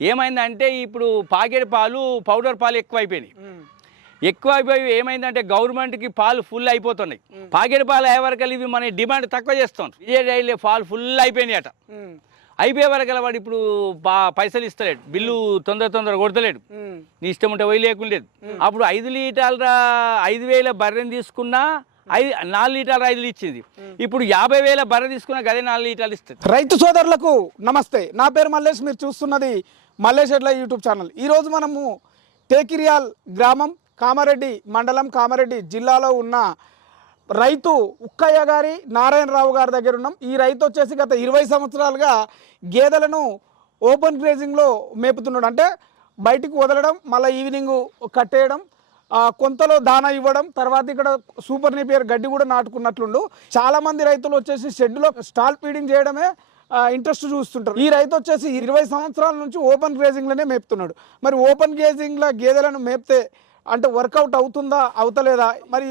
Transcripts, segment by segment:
ఏమైందంటే ఇప్పుడు పాకెట్ పాలు పౌడర్ పాలు ఎక్కువ అయిపోయినాయి ఎక్కువ అయిపోయి ఏమైందంటే గవర్నమెంట్కి పాలు ఫుల్ అయిపోతున్నాయి. పాకెట్ పాలు అయ్యే వరకు ఇవి మన డిమాండ్ తక్కువ చేస్తాం విజయ డైలీ పాలు ఫుల్ అయిపోయినాయి అట అయిపోయే వరకు వాడు ఇప్పుడు పైసలు ఇస్తలేడు. బిల్లు తొందర తొందర కొడతలేడు. నీ ఇష్టం ఉంటే పోయి లేకుండేది. అప్పుడు ఐదు లీటర్ల ఐదు వేల బర్రెని తీసుకున్నా ఐదు నాలుగు లీటర్ల ఐదు ఇచ్చింది. ఇప్పుడు యాభై వేల బర్రె తీసుకున్నా గదే నాలుగు లీటర్లు ఇస్తుంది. రైతు సోదరులకు నమస్తే. నా పేరు మల్లేష్ మీరు చూస్తున్నది మల్లేష్ ఎడ్ల యూట్యూబ్ ఛానల్. ఈరోజు మనము టేకిరియాల్ గ్రామం కామారెడ్డి మండలం కామారెడ్డి జిల్లాలో ఉన్న రైతు ఉక్కయ్య గారి నారాయణరావు గారి దగ్గర ఉన్నాం. ఈ రైతు వచ్చేసి గత ఇరవై సంవత్సరాలుగా గేదెలను ఓపెన్ గ్రేజింగ్లో మేపుతున్నాడు. అంటే బయటికి వదలడం మళ్ళీ ఈవినింగ్ కట్టేయడం కొంతలో దానా ఇవ్వడం తర్వాత ఇక్కడ సూపర్ నిపేర్ గడ్డి కూడా నాటుకున్నట్లుండు. చాలా మంది రైతులు వచ్చేసి షెడ్లో స్టాల్ ఫీడింగ్ చేయడమే ఇంట్రెస్ట్ చూస్తుంటారు. ఈ రైతు వచ్చేసి ఇరవై సంవత్సరాల నుంచి ఓపెన్ గ్రేజింగ్లోనే మేపుతున్నాడు. మరి ఓపెన్ గ్రేజింగ్లో గేదెలను మేపితే అంటే వర్కౌట్ అవుతుందా అవుతలేదా? మరి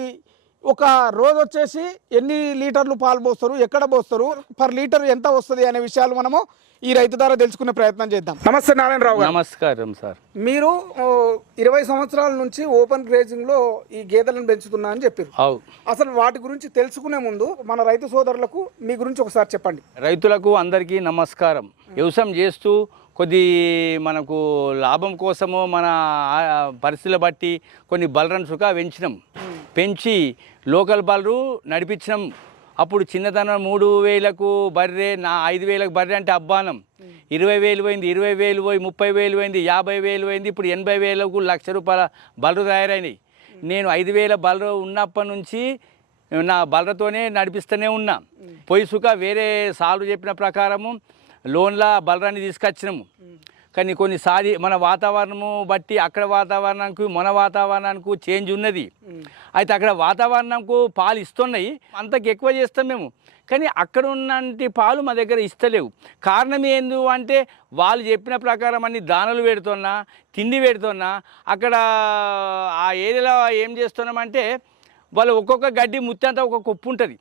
ఒక రోజు వచ్చేసి ఎన్ని లీటర్లు పాలు పోస్తారు ఎక్కడ పోస్తారు పర్ లీటర్ ఎంత వస్తుంది అనే విషయాలు మనము ఈ రైతు ద్వారా తెలుసుకునే ప్రయత్నం చేద్దాం. నమస్తే నారాయణరావు గారు. నమస్కారం సార్. మీరు ఇరవై సంవత్సరాల నుంచి ఓపెన్ గ్రేజింగ్లో ఈ గేదెలను పెంచుతున్నా అని చెప్పారు. అసలు వాటి గురించి తెలుసుకునే ముందు మన రైతు సోదరులకు మీ గురించి ఒకసారి చెప్పండి. రైతులకు అందరికీ నమస్కారం. వ్యవసాయం చేస్తూ కొద్ది మనకు లాభం కోసము మన పరిస్థితులు బట్టి కొన్ని బలరన్ సుఖ పెంచినాం. పెంచి లోకల్ బలరు నడిపించినాం. అప్పుడు చిన్నతనం మూడు వేలకు బర్రె నా ఐదు వేలకు బర్రె అంటే అబ్బానం. ఇరవై వేలు పోయింది ఇరవై వేలు పోయి ముప్పై వేలు పోయింది యాభై వేలు పోయింది ఇప్పుడు ఎనభై వేలకు లక్ష రూపాయల బలరు తయారైనాయి. నేను ఐదు వేల బలరు ఉన్నప్పటి నుంచి నా బలరతోనే నడిపిస్తూనే ఉన్నా. పొయ్యి సుఖ వేరే సార్లు చెప్పిన ప్రకారము లోన్ల బలరాన్ని తీసుకొచ్చినాము. కానీ కొన్నిసారి మన వాతావరణము బట్టి అక్కడ వాతావరణానికి మన వాతావరణానికి చేంజ్ ఉన్నది. అయితే అక్కడ వాతావరణంకు పాలు ఇస్తున్నాయి. అంతకు ఎక్కువ చేస్తాం మేము. కానీ అక్కడ ఉన్నంటి పాలు మా దగ్గర ఇస్తలేవు. కారణం ఏందు అంటే వాళ్ళు చెప్పిన ప్రకారం అన్ని దానలు పెడుతున్నా తిండి పెడుతున్నా అక్కడ ఆ ఏరియాలో ఏం చేస్తున్నామంటే వాళ్ళు ఒక్కొక్క గడ్డి ముత్తంతా ఒక కుప్పు ఉంటుంది.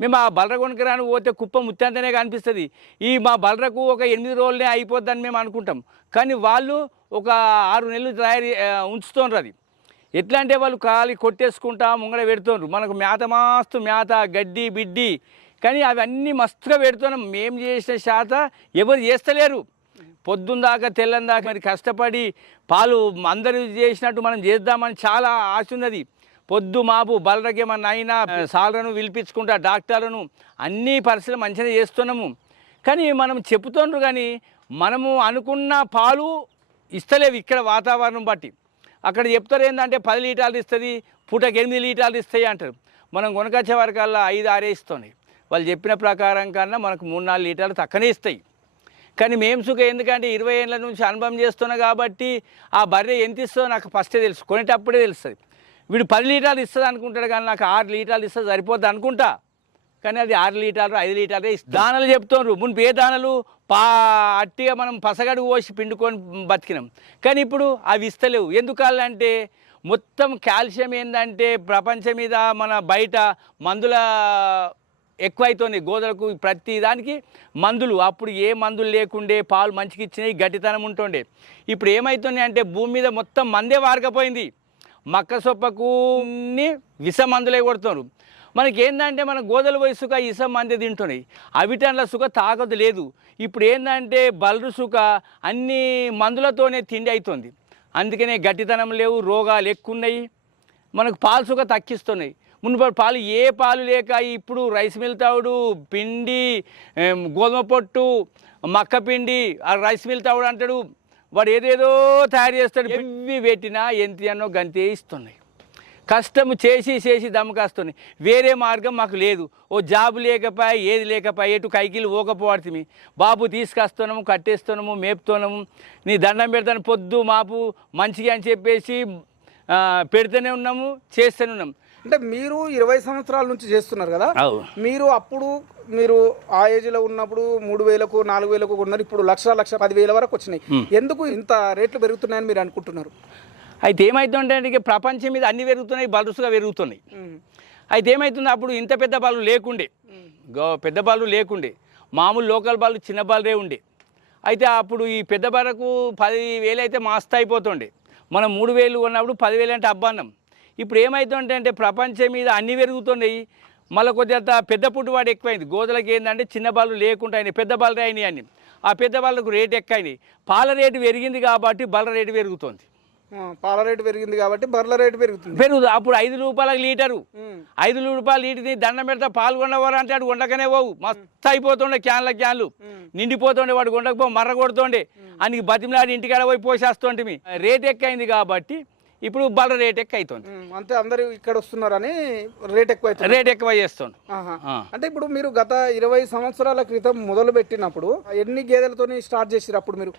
మేము ఆ బలర కొనుకరాని పోతే కుప్ప ముత్తంతనే కనిపిస్తుంది. ఈ మా బలరకు ఒక ఎనిమిది రోజులనే అయిపోద్దని మేము అనుకుంటాం. కానీ వాళ్ళు ఒక ఆరు నెలలు తయారు ఆ, ఉంచుతున్నారు అది. ఎట్లా అంటే వాళ్ళు కాలి కొట్టేసుకుంటా ముంగడ పెడుతున్నారు మనకు మేత మాస్తు మేత గడ్డి బిడ్డి. కానీ అవన్నీ మస్తుగా పెడుతున్నాం. మేము చేసిన శాత ఎవరు చేస్తలేరు. పొద్దున్న దాకా తెల్లని దాకా మరి కష్టపడి పాలు అందరూ చేసినట్టు మనం చేద్దామని చాలా ఆశ ఉన్నది. పొద్దు మాపు బలరగే మన అయినా సాలను పిలిపించుకుంటా డాక్టర్లను అన్ని పరిస్థితులు మంచిగా చేస్తున్నాము. కానీ మనం చెప్తుండ్రు కానీ మనము అనుకున్న పాలు ఇస్తలేవు ఇక్కడ వాతావరణం బట్టి. అక్కడ చెప్తారు ఏంటంటే పది లీటర్లు ఇస్తుంది పూటకి ఎనిమిది లీటర్లు ఇస్తాయి అంటారు. మనం కొనకొచ్చే వరకల్లా ఐదు ఆరే ఇస్తున్నాయి వాళ్ళు చెప్పిన ప్రకారం కన్నా మనకు మూడు నాలుగు లీటర్లు తక్కువనే ఇస్తాయి. కానీ మేము సుఖ ఎందుకంటే ఇరవై ఏళ్ళ నుంచి అనుభవం చేస్తున్నా కాబట్టి ఆ బర్రె ఎంత ఇస్తుందో నాకు ఫస్టే తెలుసు. కొనేటప్పుడే తెలుస్తుంది. వీడు పది లీటర్లు ఇస్తుంది అనుకుంటాడు కానీ నాకు ఆరు లీటర్లు ఇస్తుంది సరిపోద్ది అనుకుంటా. కానీ అది ఆరు లీటర్లు ఐదు లీటర్లే దానలు చెప్తున్నారు మునుపు ఏ దానలు? పా అట్టిగా మనం పసగడు పోసి పిండుకొని బతికినాం. కానీ ఇప్పుడు అవి ఇస్తలేవు. ఎందుకంటే మొత్తం కాల్షియం ఏంటంటే ప్రపంచం మీద మన బయట మందుల ఎక్కువైతుంది. గోదలకు ప్రతి దానికి మందులు. అప్పుడు ఏ మందులు లేకుండే పాలు మంచికి ఇచ్చినాయి గట్టితనం ఉంటుండే. ఇప్పుడు ఏమవుతుంది అంటే భూమి మీద మొత్తం మందే వారకపోయింది. మక్క సొప్పకు ని విష మందులే కొడుతున్నారు. మనకి ఏంటంటే మన గోదల వయసుక సుఖ ఇసం మంది తింటున్నాయి. అవిటన్ల సుఖ తాగదు లేదు. ఇప్పుడు ఏంటంటే బలరు సుఖ అన్ని మందులతోనే తిండి అవుతుంది అందుకనే గట్టితనం లేవు రోగాలు ఎక్కువ ఉన్నాయి మనకు పాలు సుఖ తక్కిస్తున్నాయి మునుపటి పాలు ఏ పాలు లేక ఇప్పుడు రైస్ మిల్ తవుడు పిండి గోధుమ పొట్టు మక్క పిండి ఆ రైస్ మిల్ తవుడు అంటాడు వాడు ఏదేదో తయారు చేస్తాడు ఎవి పెట్టినా ఎంత అన్నో గంతే ఇస్తున్నాయి. కష్టం చేసి చేసి దమ్మకాస్తున్నాయి వేరే మార్గం మాకు లేదు. ఓ జాబ్ లేకపోయా ఏది లేకపోయా ఎటు కైకిలు పోకపోవడుతుంది బాబు తీసుకొస్తున్నాము కట్టేస్తున్నాము మేపుతున్నాము. నీ దండం పెడతాను పొద్దు మాపు మంచిగా అని చెప్పేసి పెడుతూనే ఉన్నాము చేస్తూనే ఉన్నాం అంటే మీరు ఇరవై సంవత్సరాల నుంచి చేస్తున్నారు కదా? మీరు అప్పుడు మీరు ఆ ఏజ్లో ఉన్నప్పుడు మూడు వేలకు నాలుగు వేలకు ఉన్నారు ఇప్పుడు లక్ష లక్ష పదివేల వరకు వచ్చినాయి. ఎందుకు ఇంత రేట్లు పెరుగుతున్నాయని మీరు అనుకుంటున్నారు? అయితే ఏమవుతుందంటే ప్రపంచం మీద అన్ని పెరుగుతున్నాయి బలుసుగా పెరుగుతున్నాయి. అయితే ఏమవుతుంది అప్పుడు ఇంత పెద్ద బాలు లేకుండే. గో పెద్ద బాలు లేకుండే. మామూలు లోకల్ బాలు చిన్న బాలురే ఉండే. అయితే అప్పుడు ఈ పెద్ద బర్రకు పది వేలు అయితే మస్తు అయిపోతుండే. మనం మూడు వేలు ఉన్నప్పుడు పదివేలు అంటే అబ్బాన్నం ఇప్పుడు ఏమవుతుందంటే అంటే ప్రపంచం మీద అన్ని పెరుగుతున్నాయి. మళ్ళీ కొద్దిగా పెద్ద పుట్టువాడు ఎక్కువైంది. గోదలకి ఏంటంటే చిన్న బాలు లేకుండా అయినాయి. పెద్ద బాలు అయినాయి అని ఆ పెద్ద బాలకు రేటు ఎక్కువైనాయి. పాల రేటు పెరిగింది కాబట్టి బల రేటు పెరుగుతుంది. పాల రేటు పెరిగింది కాబట్టి బర్రెల రేటు పెరుగుతుంది. పెరుగుతుంది అప్పుడు ఐదు రూపాయలకు లీటరు. ఐదు రూపాయలు లీటర్ని దండం పెడతా పాల్గొన్నవారు అంటే వాడు వండకనే పోవు. మస్తు అయిపోతుండే క్యాన్ల క్యాన్లు. నిండిపోతుండే వాడు వండకపో మర్ర కొడుతుండే అని బతిమలాడి ఇంటికాడ పోయి పోసేస్తుంటే రేట్ ఎక్కువైంది కాబట్టి ఇప్పుడు బల రేట్ ఎక్కువ అవుతుంది అంతే అందరూ ఇక్కడ వస్తున్నారని రేట్ ఎక్కువ రేట్ ఎక్కువ చేస్తుండు. ఆ. అంటే ఇప్పుడు మీరు గత ఇరవై సంవత్సరాల క్రితం మొదలు పెట్టినప్పుడు ఎన్ని గేదెలతోని స్టార్ట్ చేసిరు అప్పుడు మీరు?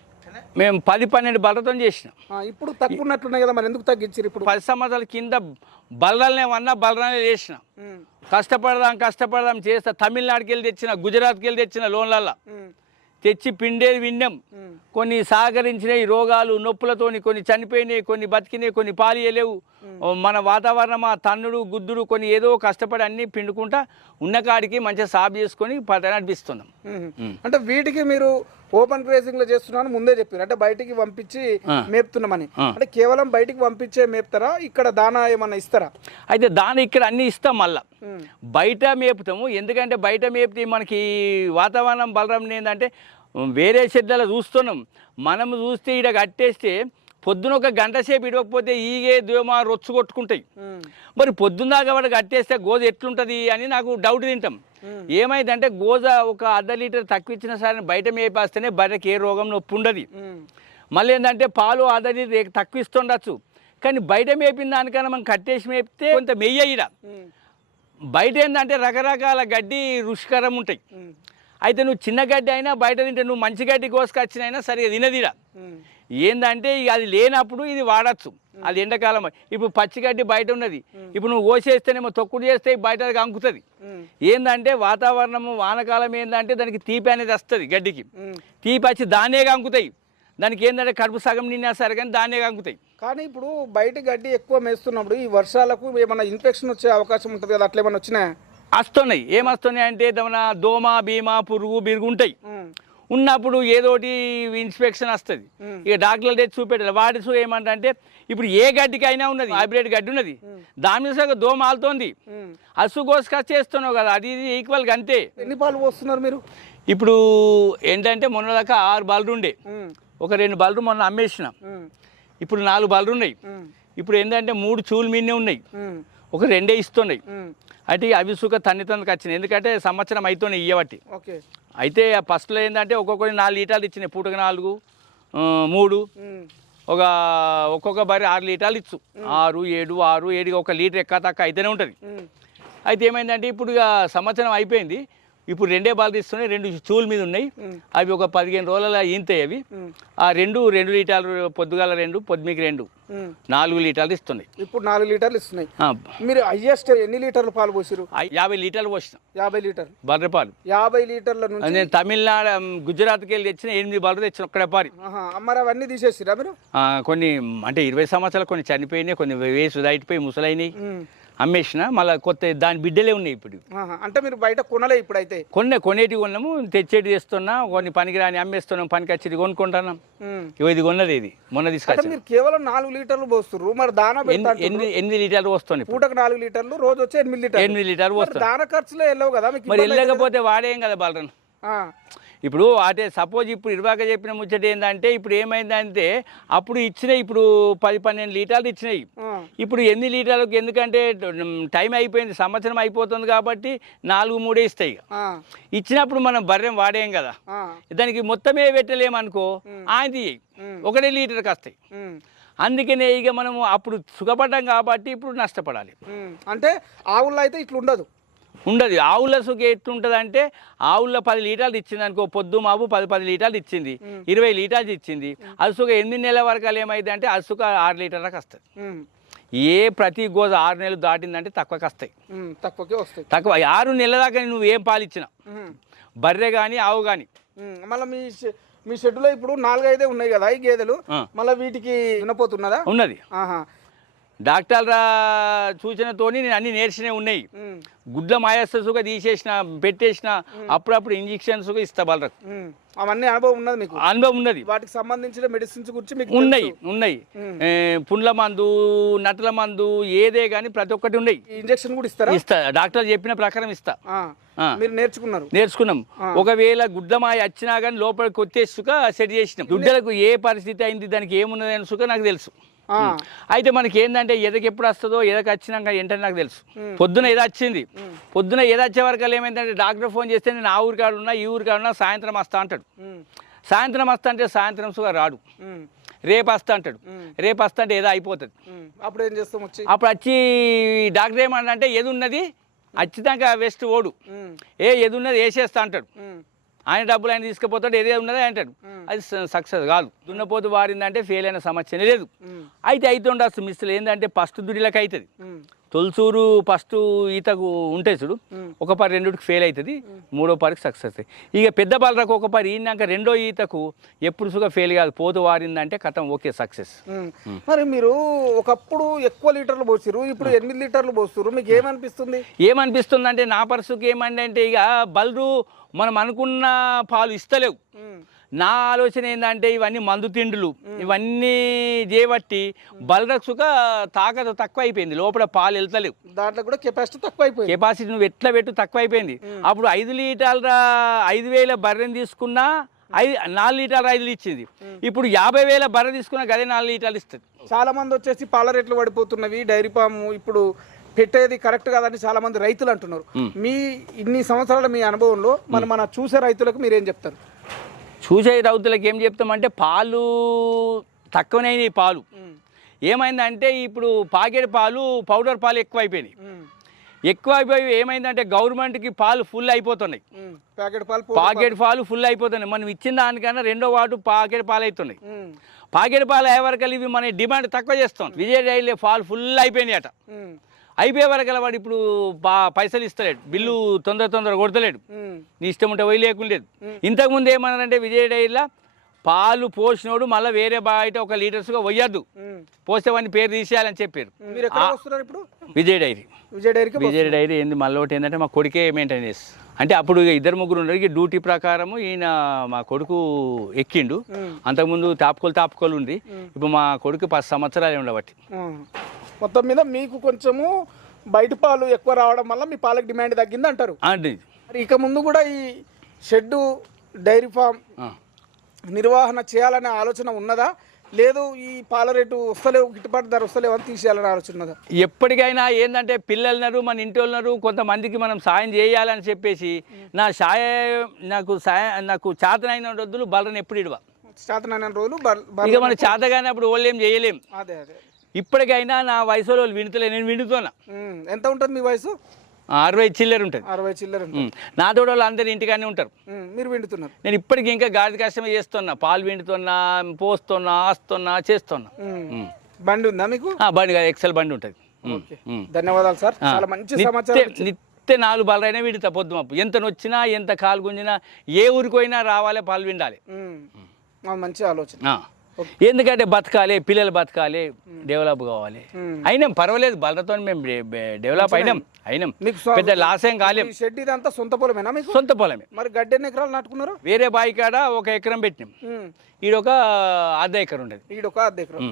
మేము పది పన్నెండు బలతో చేసినాం. ఇప్పుడు తక్కువ ఉన్నట్లున్నాయి కదా మరి ఎందుకు తగ్గించారు ఇప్పుడు? పది సంవత్సరాల కింద బల్లలనే వన్నా బల్లనే చేసిన. కష్టపడదాం కష్టపడదాం చేస్తా. తమిళనాడుకి వెళ్ళి తెచ్చిన గుజరాత్కి వెళ్ళి తెచ్చిన లోన్లల్లో. తెచ్చి పిండేది విన్నాం. కొన్ని సహకరించినాయి రోగాలు నొప్పులతోని కొన్ని చనిపోయినాయి కొన్ని బతికినాయి కొన్ని పాలియలేవు మన వాతావరణం ఆ తన్నుడు గుద్దుడు కొన్ని ఏదో కష్టపడి అన్ని పిండుకుంటా ఉన్న కాడికి మంచిగా సాగు చేసుకొని నడిపిస్తున్నాం. అంటే వీటికి మీరు ఓపెన్ గ్రేజింగ్లో చేస్తున్నాను ముందే చెప్పారు అంటే బయటికి పంపించి. మేపుతున్నామని. అంటే కేవలం బయటికి పంపించే మేపుతారా? ఇక్కడ దానా ఏమన్నా ఇస్తారా? అయితే దాని ఇక్కడ అన్ని ఇస్తాం మళ్ళా. బయట మేపుతాము. ఎందుకంటే బయట మేపితే మనకి వాతావరణం బలరం ఏంటంటే వేరే షెడ్లలో చూస్తున్నాం. మనం చూస్తే ఇక్కడ కట్టేస్తే పొద్దున ఒక గంట సేపు ఇడవకపోతే ఈగే దోమ రొచ్చు కొట్టుకుంటాయి. మరి పొద్దున్నాక వాడు కట్టేస్తే గోజ ఎట్లుంటుంది అని నాకు డౌట్ తింటాం. ఏమైందంటే గోజ ఒక అర్ధ లీటర్ తక్కువ ఇచ్చిన సరే బయట మేపేస్తేనే బర్రెకి ఏ రోగం నొప్పి ఉండదు. మళ్ళీ ఏంటంటే పాలు అర్ధ లీటర్ తక్కువ ఇస్తుండొచ్చు కానీ బయట మేపిన దానికన్నా మనం కట్టేసి మేపితే కొంత మెయ్య బయట ఏంటంటే రకరకాల గడ్డి రుచికరం ఉంటాయి. అయితే నువ్వు చిన్న గడ్డి అయినా బయట తింటే నువ్వు మంచి గడ్డి కోసుకొచ్చినైనా సరిగా తినదిరా. ఏందంటే ఇక అది లేనప్పుడు ఇది వాడచ్చు. అది ఎండాకాలం. ఇప్పుడు పచ్చిగడ్డి బయట ఉన్నది. ఇప్పుడు నువ్వు కోసేస్తేనేమో తొక్కుడు చేస్తే బయట అది అంకుతుంది. ఏందంటే వాతావరణము వానకాలం ఏందంటే దానికి తీపి అనేది వస్తుంది గడ్డికి. తీపి వచ్చి దాన్నే కంకుతాయి దానికి ఏంటంటే కడుపు సగం నిన్నా సరే కానీ దాన్నే కంకుతాయి కానీ ఇప్పుడు బయట గడ్డి ఎక్కువ మేస్తున్నప్పుడు ఈ వర్షాలకు ఏమన్నా ఇన్ఫెక్షన్ వచ్చే అవకాశం ఉంటుంది కదా? అట్లా ఏమన్నా వచ్చినాయా? వస్తున్నాయి. ఏమొస్తున్నాయి అంటే దోమ బీమ పురుగు బిరుగు ఉంటాయి. ఉన్నప్పుడు ఏదోటి ఇన్స్పెక్షన్ వస్తుంది. ఇక డాక్టర్లు తెచ్చి చూపెట్టాలి. వాటి చూ ఏమంటే ఇప్పుడు ఏ గడ్డికి అయినా ఉన్నది హైబ్రిడ్ గడ్డి ఉన్నది. దాని మీద దోమ ఆలుతోంది. అసు కోసుకొచ్చి చేస్తున్నావు కదా అది ఇది ఈక్వల్గా అంతే. ఎన్ని పాలు పోస్తున్నారు మీరు? ఇప్పుడు ఏంటంటే మొన్న దాకా ఆరు బల్లు ఉండే. ఒక రెండు బల్లు మొన్న అమ్మేసిన. ఇప్పుడు నాలుగు బల్లు ఉన్నాయి. ఇప్పుడు ఏంటంటే మూడు చూలు మీనే ఉన్నాయి. ఒక రెండే ఇస్తున్నాయి. అయితే అవి సుఖ తన్నితందుకు వచ్చినాయి. ఎందుకంటే సంవత్సరం అయితేనే ఇయ్యబట్టి. ఓకే. అయితే ఆ ఫస్ట్లో ఏంటంటే ఒక్కొక్కటి నాలుగు లీటర్లు ఇచ్చినాయి పూటకు నాలుగు మూడు. ఒక ఒక్కొక్క బరి ఆరు లీటర్లు ఇచ్చు. ఆరు ఏడు ఆరు ఏడు ఒక లీటర్ ఎక్క తక్కువ అయితేనే ఉంటుంది. అయితే ఏమైందంటే ఇప్పుడు ఇక సంవత్సరం అయిపోయింది. ఇప్పుడు రెండే బాల్ తీస్తున్నాయి రెండు చూల మీద ఉన్నాయి. అవి ఒక పదిహేను రోజుల ఈంతాయి అవి. ఆ రెండు రెండు లీటర్లు పొద్దుగాల రెండు పొద్దుమికి రెండు. నాలుగు లీటర్లు ఇస్తున్నాయి. ఇప్పుడు నాలుగు లీటర్లు ఇస్తున్నాయి. మీరు హయ్యెస్ట్ ఎన్ని లీటర్లు పాలు పోసిరు? యాభై లీటర్లు పోసిన. యాభై లీటర్లు. బర్రె పాలు. యాభై లీటర్ల నుంచి నేను తమిళనాడు గుజరాత్కి వెళ్ళి తెచ్చిన ఎనిమిది బర్రెలు తెచ్చిన ఒక్కడే పారి మరి అవన్నీ తీసేసిరా మీరు? కొన్ని అంటే ఇరవై సంవత్సరాలు కొన్ని చనిపోయినాయి కొన్ని వేసు దాటిపోయి ముసలైనవి ఉమ్, అమ్మేసిన మళ్ళీ కొత్త దాని బిడ్డలే ఉన్నాయి ఇప్పుడు. అంటే మీరు బయట కొనలే ఇప్పుడైతే? కొన్ని కొనేటి కొన్నాము తెచ్చేటి తెస్తున్నా కొన్ని పనికిరాని అమ్మేస్తున్నాం పనికి వచ్చేది కొనుక్కుంటున్నాం ఇది కొన్నది ఇది మొన్న అంటే తీసుకొచ్చాను. మీరు కేవలం నాలుగు లీటర్లు పోస్తుర్రు మరి దానా ఎనిమిది ఎనిమిది లీటర్లు వస్తుంది ఇప్పుడు. పూటకు నాలుగు లీటర్లు రోజు వచ్చి ఎనిమిది లీటర్లు. ఎనిమిది లీటర్లు వస్తుంది దాన ఖర్చులే వెళ్ళవు కదా మరి వెళ్ళకపోతే వాడేం కదా బాలరన్ ఇప్పుడు అదే సపోజ్ ఇప్పుడు ఇరువాక చెప్పిన ముచ్చట ఏంటంటే ఇప్పుడు ఏమైందంటే అప్పుడు ఇచ్చినాయి ఇప్పుడు పది పన్నెండు లీటర్లు ఇచ్చినాయి. ఇప్పుడు ఎన్ని లీటర్లకు ఎందుకంటే టైం అయిపోయింది సంవత్సరం అయిపోతుంది కాబట్టి నాలుగు మూడే ఇస్తాయి ఇచ్చినప్పుడు మనం బర్రెం వాడేం కదా. దానికి మొత్తమే పెట్టలేమనుకో ఆయన తీయయి. ఉమ్. ఒకటే లీటర్కి వస్తాయి. అందుకనే ఇక మనము అప్పుడు సుఖపడ్డాం కాబట్టి ఇప్పుడు నష్టపడాలి. అంటే ఆవుల్లో అయితే ఇట్లా ఉండదు. ఉండదు ఆవుల సుఖ ఎట్లుంటుంది అంటే ఆవుల పది లీటర్లు ఇచ్చింది అనుకో పొద్దు మాపు పది పది లీటర్లు ఇచ్చింది. ఇరవై లీటర్లు ఇచ్చింది. అసుక ఎనిమిది నెలల వరకు ఏమైంది అంటే అసుక ఆరు లీటర్లకు వస్తుంది. ఏ ప్రతి గోజ ఆరు నెలలు దాటిందంటే తక్కువకి వస్తాయి. తక్కువకే వస్తాయి. తక్కువ ఆరు నెలల దాకా నువ్వు ఏం పాలు ఇచ్చినా ఉమ్, బర్రె కానీ ఆవు కానీ. మళ్ళీ మీ మీ షెడ్లో ఇప్పుడు నాలుగైదే ఉన్నాయి కదా ఈ గేదెలు. మళ్ళీ వీటికి వినపోతున్నదా? ఉన్నది. ఆహా. డాక్టర్ల సూచనతోని నేను అన్ని నేర్చినవి ఉన్నాయి. గుడ్ల మాయస్సుగా తీసేసిన పెట్టేసిన అప్పుడప్పుడు ఇంజక్షన్స్ ఇస్తా ఉమ్. అవన్నీ అనుభవం ఉన్నది మీకు? అనుభవం ఉన్నది. వాటికి సంబంధించిన మెడిసిన్స్ గురించి మీకు ఉన్నాయి ఉన్నాయి. పుండ్ల మందు నటల మందు ఏదే కానీ ప్రతి ఒక్కటి ఉన్నాయి. ఇంజక్షన్ కూడా ఇస్తారా? ఇస్తా. డాక్టర్ చెప్పిన ప్రకారం ఇస్తా. మీరు నేర్చుకున్నారు? నేర్చుకున్నాం. ఒకవేళ గుడ్లమాయ వచ్చినా కానీ లోపలికి కొట్టేసుక సెట్ చేసినాం. దుడ్డలకు ఏ పరిస్థితి అయింది దానికి ఏమున్నది అని సుఖ నాకు తెలుసు. అయితే మనకి ఏంటంటే ఎదకి ఎప్పుడు వస్తుందో ఎదకి వచ్చినాక ఏంటని నాకు తెలుసు. పొద్దున ఎద వచ్చింది పొద్దున ఎద వచ్చే వరకు ఏమైందంటే డాక్టర్ ఫోన్ చేస్తే నేను ఆ ఊరి కాడ ఉన్నా ఈ ఊరి కాడ ఉన్నా సాయంత్రం వస్తా అంటాడు. సాయంత్రం వస్తా అంటే సాయంత్రం సుగా రాడు. రేపు వస్తా అంటాడు. రేపు వస్తా అంటే ఏదో అయిపోతుంది. అప్పుడు ఏం చేస్తాం వచ్చి? అప్పుడు వచ్చి డాక్టర్ ఏమన్నా ఏది ఉన్నది వచ్చినాక వెస్ట్ ఓడు. ఏ ఏది ఉన్నది వేసేస్తా అంటాడు. ఆయన డబ్బులు ఆయన తీసుకుపోతాడు ఏదే ఉన్నది అంటాడు. అది సక్సెస్ కాదు. దున్నపోతు వారిందంటే ఫెయిల్ అయిన సమస్యనే లేదు. అయితే అయితే ఉండొచ్చు మిస్టేక్ ఏంటంటే ఫస్ట్ దుడిలకు అవుతుంది. తొలసూరు ఫస్ట్ ఈతకు ఉంటాయి చూడు ఒక పరి రెండుకి ఫెయిల్ అవుతుంది మూడో పరికి సక్సెస్ అవుతుంది ఇక పెద్ద బాలరకు ఒక పరి ఈనాక రెండో ఈతకు ఎప్పుడు సుగా ఫెయిల్ కాదు పోతు వారిందంటే కథం ఓకే సక్సెస్. మరి మీరు ఒకప్పుడు ఎక్కువ లీటర్లు పోసిరు ఇప్పుడు ఎనిమిది లీటర్లు పోస్తున్నారు మీకు ఏమనిపిస్తుంది? ఏమనిపిస్తుంది అంటే నా పర్సుకి ఏమంటే ఇక బలరు మనం అనుకున్న పాలు ఇస్తలేవు. నా ఆలోచన ఏంటంటే ఇవన్నీ మందు తిండులు ఇవన్నీ చేయబట్టి బలరక్షుక తాకత తక్కువ అయిపోయింది లోపల పాలు వెళ్తలేవు. దాంట్లో కూడా కెపాసిటీ తక్కువ అయిపోయింది కెపాసిటీ నువ్వు ఎట్లా పెట్టు తక్కువ అయిపోయింది అప్పుడు ఐదు లీటర్ల ఐదు వేల బర్రెని తీసుకున్నా ఐదు నాలుగు లీటర్ల ఐదు ఇచ్చింది. ఇప్పుడు యాభై వేల బర్రె తీసుకున్నా గదే నాలుగు లీటర్లు ఇస్తుంది. చాలా మంది వచ్చేసి పాల రేట్లు పడిపోతున్నవి డైరీ ఫామ్ ఇప్పుడు పెట్టేది కరెక్ట్ కాదని చాలా మంది రైతులు అంటున్నారు. మీ ఇన్ని సంవత్సరాల మీ అనుభవంలో మన మన చూసే రైతులకు మీరేం చెప్తారు? చూసే రైతులకు ఏం చెప్తామంటే పాలు తక్కువనే అయినాయి పాలు ఏమైందంటే ఇప్పుడు పాకెట్ పాలు పౌడర్ పాలు ఎక్కువ అయిపోయినాయి ఎక్కువ అయిపోయి ఏమైందంటే గవర్నమెంట్కి పాలు ఫుల్ అయిపోతున్నాయి. ప్యాకెట్ పాలు పాకెట్ పాలు ఫుల్ అయిపోతున్నాయి. మనం ఇచ్చిన దానికన్నా రెండో వాటు పాకెట్ పాలు అవుతున్నాయి పాకెట్ పాలు అయ్యే వరకు ఇవి మన డిమాండ్ తక్కువ చేస్తాం విజయ డైలీ పాలు ఫుల్ అయిపోయినాయి అట అయిపోయే వరకు వాడు ఇప్పుడు పైసలు ఇస్తలేడు. బిల్లు తొందర తొందర కొడతలేడు. నీ ఇష్టం ఉంటే పోయి లేకుండా ఇంతకుముందు ఏమన్నారంటే విజయ డైరీలో పాలు పోసినోడు మళ్ళీ వేరే బయట ఒక లీటర్స్గా పోయొద్దు పోస్తే వాడిని పేరు తీసేయాలని చెప్పారు. ఇప్పుడు? విజయ్ డైరీ. విజయ డైరీకి విజయ్ డైరీ ఏంది? మళ్ళీ ఒకటి ఏంటంటే మా కొడుకే మెయింటైన్ చేసి అంటే అప్పుడు ఇద్దరు ముగ్గురు ఇక డ్యూటీ ప్రకారము ఈయన మా కొడుకు ఎక్కిండు. అంతకుముందు తాపుకోలు తాపుకోలు ఉంది ఇప్పుడు మా కొడుకు పది సంవత్సరాలు ఉండబట్టి. మొత్తం మీద మీకు కొంచెము బయట పాలు ఎక్కువ రావడం వల్ల మీ పాలకు డిమాండ్ తగ్గింది అంటారు. అంటే మరి ఇక ముందు కూడా ఈ షెడ్డు డైరీ ఫామ్. నిర్వహణ చేయాలనే ఆలోచన ఉన్నదా? లేదు ఈ పాల రేటు వస్తలేవు గిట్టుబాటు ధర వస్తలేవు అని తీసేయాలనే ఆలోచన ఎప్పటికైనా ఏంటంటే పిల్లలున్నారు మన ఇంటి వాళ్ళున్నారు కొంతమందికి మనం సాయం చేయాలని చెప్పేసి నా సాయం నాకు సాయం నాకు చేతనైన రోజులు బలరని ఎప్పుడు ఇడవ? శాతనైన రోజులు ఇక మన చేత కానప్పుడు వాళ్ళు ఏం చేయలేం. అదే అదే. ఇప్పటికైనా నా వయసు వాళ్ళు వింటలే నేను వింటున్నా ఉమ్. ఎంత ఉంటుంది మీ వయసు అరవై చిల్లర ఉంటుంది అరవై చిల్లర. నా తోడు వాళ్ళు అందరు ఇంటికానే ఉంటారు. మీరు వింటున్నారు నేను ఇప్పటికి ఇంకా గాడి కష్టమే చేస్తున్నా పాలు పిండుతున్నా పోస్తున్నా ఆస్తున్నా చేస్తున్నా. బండి ఉందా మీకు ఆ, బండి కాదు ఎక్సెల్ బండి ఉంటుంది. ధన్యవాదాలు సార్. చాలా మంచి నిత్య- సమాచారం. నిత్య నాలుగు బాలరైనా విడుతా పొద్దు మాపు ఎంత నొచ్చినా ఎంత కాలు గుంజినా ఏ ఊరికి పోయినా రావాలి పాలు విండాలి మంచి ఆలోచన. ఎందుకంటే బతకాలి పిల్లలు బతకాలి డెవలప్ కావాలి. అయినాం పర్వాలేదు బలతో మేము డెవలప్ అయినాం అయినాం. పెద్ద లాస్ ఏం కాలేం షెడ్ ఇదంతా సొంత పొలమేనా మీకు? సొంత పొలమే. మరి గడ్డి ఎన్ని ఎకరాలు నాటుకున్నారు? వేరే బావి కాడ ఒక ఎకరం పెట్టినాం. ఈడొక అర్ధ ఎకరం ఉండేది. ఈడొక అర్ధ ఎకరం.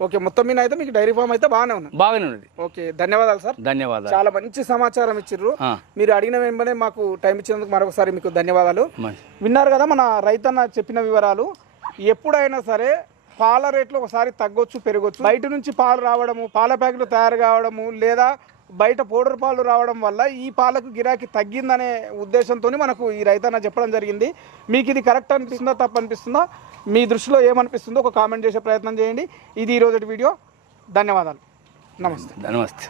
ఓకే మొత్తం మీద అయితే మీకు డైరీ ఫామ్ అయితే బాగానే ఉన్నది. బాగానే ఉన్నది. ఓకే ధన్యవాదాలు సార్. ధన్యవాదాలు. చాలా మంచి సమాచారం ఇచ్చిర్రు. ఆ. మీరు అడిగిన వెంబడే మాకు టైం ఇచ్చినందుకు మరొకసారి మీకు ధన్యవాదాలు. విన్నారు కదా మన రైతన్న చెప్పిన వివరాలు. ఎప్పుడైనా సరే పాల రేట్లు ఒకసారి తగ్గొచ్చు పెరగొచ్చు. బయట నుంచి పాలు రావడము పాల ప్యాకెట్లు తయారు కావడము లేదా బయట పౌడర్ పాలు రావడం వల్ల ఈ పాలకు గిరాకీ తగ్గిందనే ఉద్దేశంతో మనకు ఈ రైతన్న చెప్పడం జరిగింది. మీకు ఇది కరెక్ట్ అనిపిస్తుందా తప్పు అనిపిస్తుందా? మీ దృష్టిలో ఏమనిపిస్తుందో ఒక కామెంట్ చేసే ప్రయత్నం చేయండి. ఇది ఈరోజు వీడియో. ధన్యవాదాలు. నమస్తే. నమస్తే.